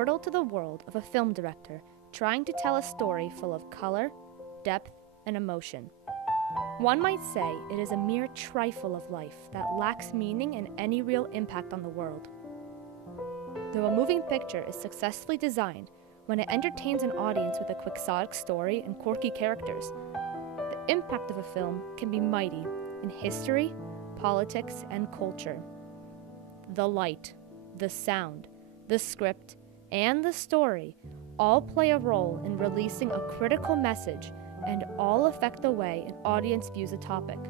portal to the world of a film director trying to tell a story full of color, depth, and emotion. One might say it is a mere trifle of life that lacks meaning and any real impact on the world. Though a moving picture is successfully designed when it entertains an audience with a quixotic story and quirky characters, the impact of a film can be mighty in history, politics, and culture. The light, the sound, the script, and the story all play a role in releasing a critical message and all affect the way an audience views a topic.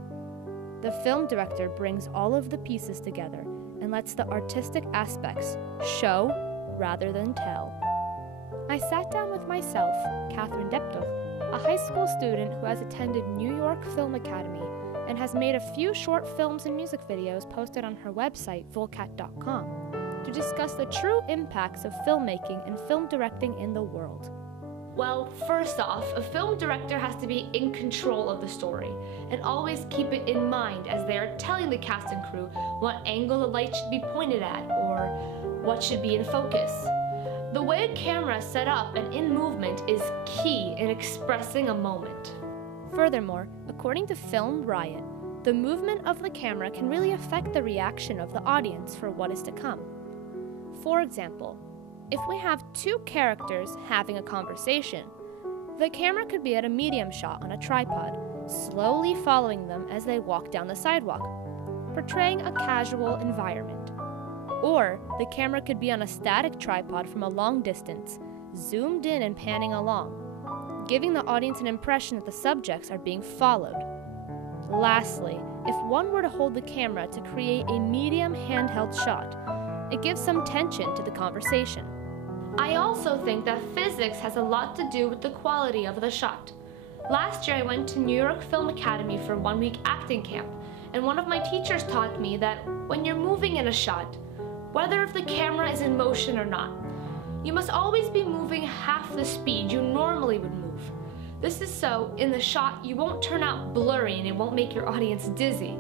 The film director brings all of the pieces together and lets the artistic aspects show rather than tell. I sat down with myself, Catherine Deptoch, a high school student who has attended New York Film Academy and has made a few short films and music videos posted on her website, vulcat.com, to discuss the true impacts of filmmaking and film directing in the world. Well, first off, a film director has to be in control of the story and always keep it in mind as they are telling the cast and crew what angle the light should be pointed at or what should be in focus. The way a camera is set up and in movement is key in expressing a moment. Furthermore, according to Film Riot, the movement of the camera can really affect the reaction of the audience for what is to come. For example, if we have two characters having a conversation, the camera could be at a medium shot on a tripod, slowly following them as they walk down the sidewalk, portraying a casual environment. Or the camera could be on a static tripod from a long distance, zoomed in and panning along, giving the audience an impression that the subjects are being followed. Lastly, if one were to hold the camera to create a medium handheld shot, it gives some tension to the conversation. I also think that physics has a lot to do with the quality of the shot. Last year I went to New York Film Academy for a 1-week acting camp, and one of my teachers taught me that when you're moving in a shot, whether if the camera is in motion or not, you must always be moving half the speed you normally would move. This is so, in the shot, you won't turn out blurry and it won't make your audience dizzy.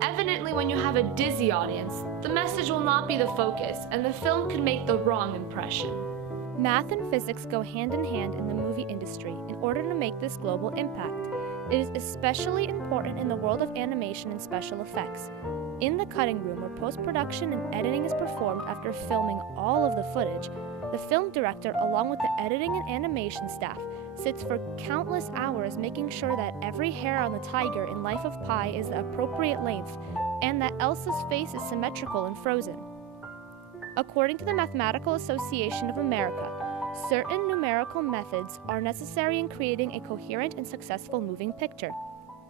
Evidently, when you have a dizzy audience, the message will not be the focus, and the film could make the wrong impression. Math and physics go hand in hand in the movie industry in order to make this global impact. It is especially important in the world of animation and special effects. In the cutting room where post-production and editing is performed after filming all of the footage, the film director, along with the editing and animation staff, sits for countless hours making sure that every hair on the tiger in Life of Pi is the appropriate length and that Elsa's face is symmetrical and frozen. According to the Mathematical Association of America, certain numerical methods are necessary in creating a coherent and successful moving picture,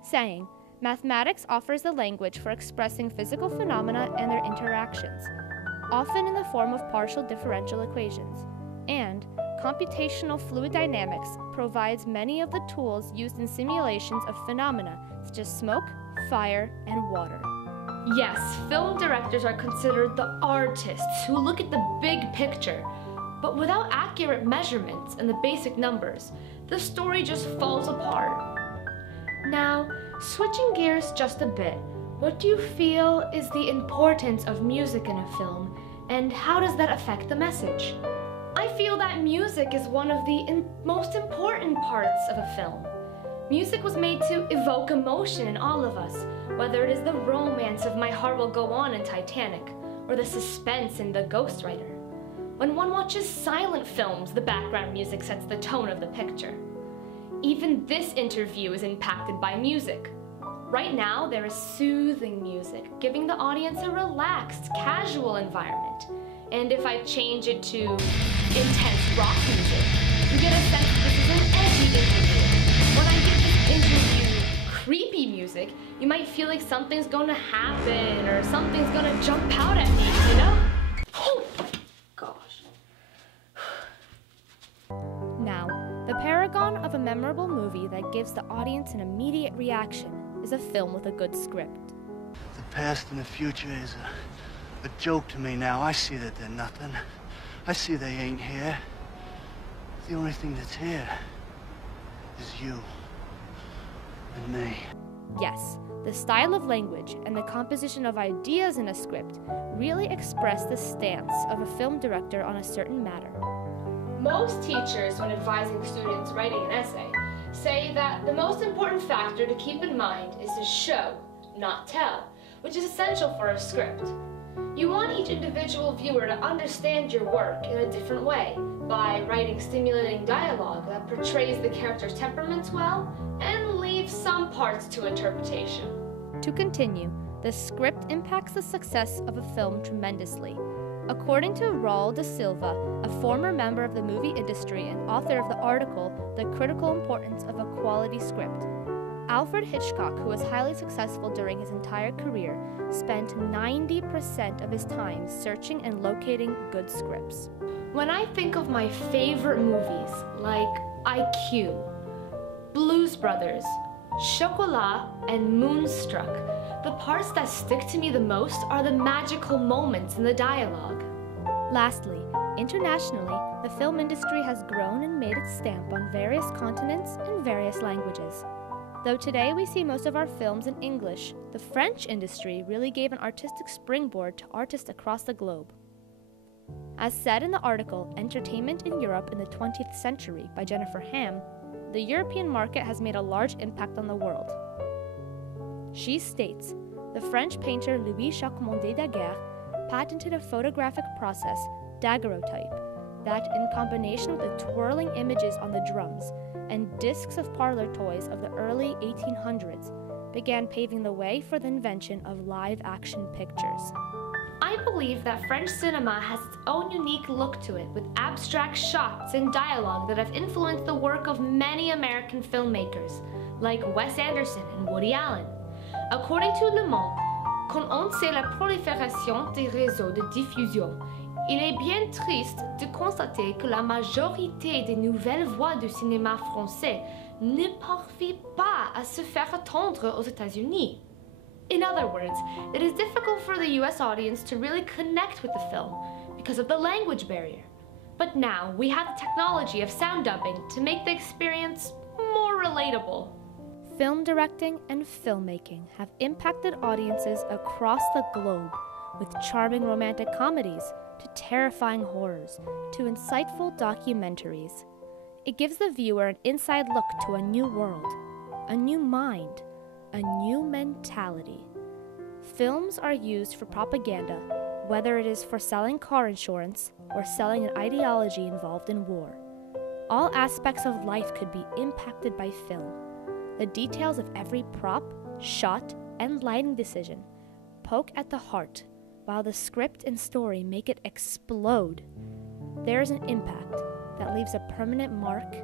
saying, mathematics offers the language for expressing physical phenomena and their interactions, often in the form of partial differential equations, and computational fluid dynamics provides many of the tools used in simulations of phenomena such as smoke, fire, and water. Yes, film directors are considered the artists who look at the big picture, but without accurate measurements and the basic numbers, the story just falls apart. Now, switching gears just a bit, what do you feel is the importance of music in a film, and how does that affect the message? I feel that music is one of the most important parts of a film. Music was made to evoke emotion in all of us, whether it is the romance of My Heart Will Go On in Titanic, or the suspense in The Ghostwriter. When one watches silent films, the background music sets the tone of the picture. Even this interview is impacted by music. Right now, there is soothing music, giving the audience a relaxed, casual environment. And if I change it to intense rock music, you get a sense that this is an edgy interview. When I give this interview creepy music, you might feel like something's gonna happen or something's gonna jump out at me, you know? Oh, gosh. Now, the paragon of a memorable movie that gives the audience an immediate reaction is a film with a good script. The past and the future is a joke to me now. I see that they're nothing. I see they ain't here. The only thing that's here is you and me. Yes, the style of language and the composition of ideas in a script really express the stance of a film director on a certain matter. Most teachers, when advising students writing an essay, say that the most important factor to keep in mind is to show, not tell, which is essential for a script. You want each individual viewer to understand your work in a different way by writing stimulating dialogue that portrays the character's temperaments well and leaves some parts to interpretation. To continue, the script impacts the success of a film tremendously. According to Raul de Silva, a former member of the movie industry and author of the article, The Critical Importance of a Quality Script, Alfred Hitchcock, who was highly successful during his entire career, spent 90% of his time searching and locating good scripts. When I think of my favorite movies, like IQ, Blues Brothers, Chocolat, and Moonstruck, the parts that stick to me the most are the magical moments in the dialogue. Lastly, internationally, the film industry has grown and made its stamp on various continents and various languages. Though today we see most of our films in English, the French industry really gave an artistic springboard to artists across the globe. As said in the article, Entertainment in Europe in the 20th Century by Jennifer Ham, the European market has made a large impact on the world. She states, the French painter Louis-Jacques Daguerre patented a photographic process, daguerreotype, that in combination with the twirling images on the drums and discs of parlor toys of the early 1800s began paving the way for the invention of live-action pictures. I believe that French cinema has its own unique look to it, with abstract shots and dialogue that have influenced the work of many American filmmakers, like Wes Anderson and Woody Allen. According to Le Monde, quand on sait la prolifération des réseaux de diffusion, il est bien triste de constater que la majorité des nouvelles voix du cinéma français ne parviennent pas à se faire entendre aux États-Unis. In other words, it is difficult for the US audience to really connect with the film because of the language barrier. But now we have the technology of sound dubbing to make the experience more relatable. Film directing and filmmaking have impacted audiences across the globe, with charming romantic comedies to terrifying horrors to insightful documentaries. It gives the viewer an inside look to a new world, a new mind, a new mentality. Films are used for propaganda, whether it is for selling car insurance or selling an ideology involved in war. All aspects of life could be impacted by film. The details of every prop, shot, and lighting decision poke at the heart, while the script and story make it explode. There is an impact that leaves a permanent mark